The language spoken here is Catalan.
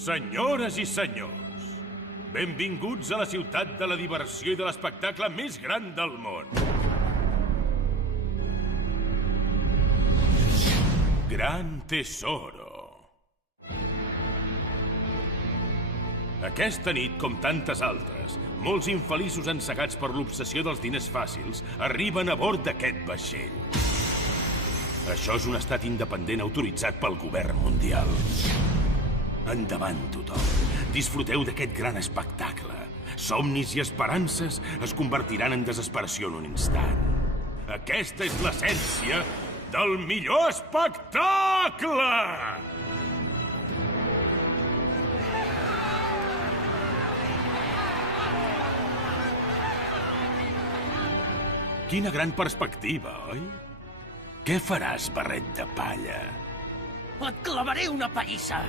Senyores i senyors, benvinguts a la ciutat de la diversió i de l'espectacle més gran del món. Gran Tesoro. Aquesta nit, com tantes altres, molts infeliços encegats per l'obsessió dels diners fàcils arriben a bord d'aquest vaixell. Això és un estat independent autoritzat pel govern mundial. Endavant, tothom. Disfruteu d'aquest gran espectacle. Somnis i esperances es convertiran en desesperació en un instant. Aquesta és l'essència del millor espectacle! Quina gran perspectiva, oi? Què faràs, barret de palla? Et clavaré una pallissa!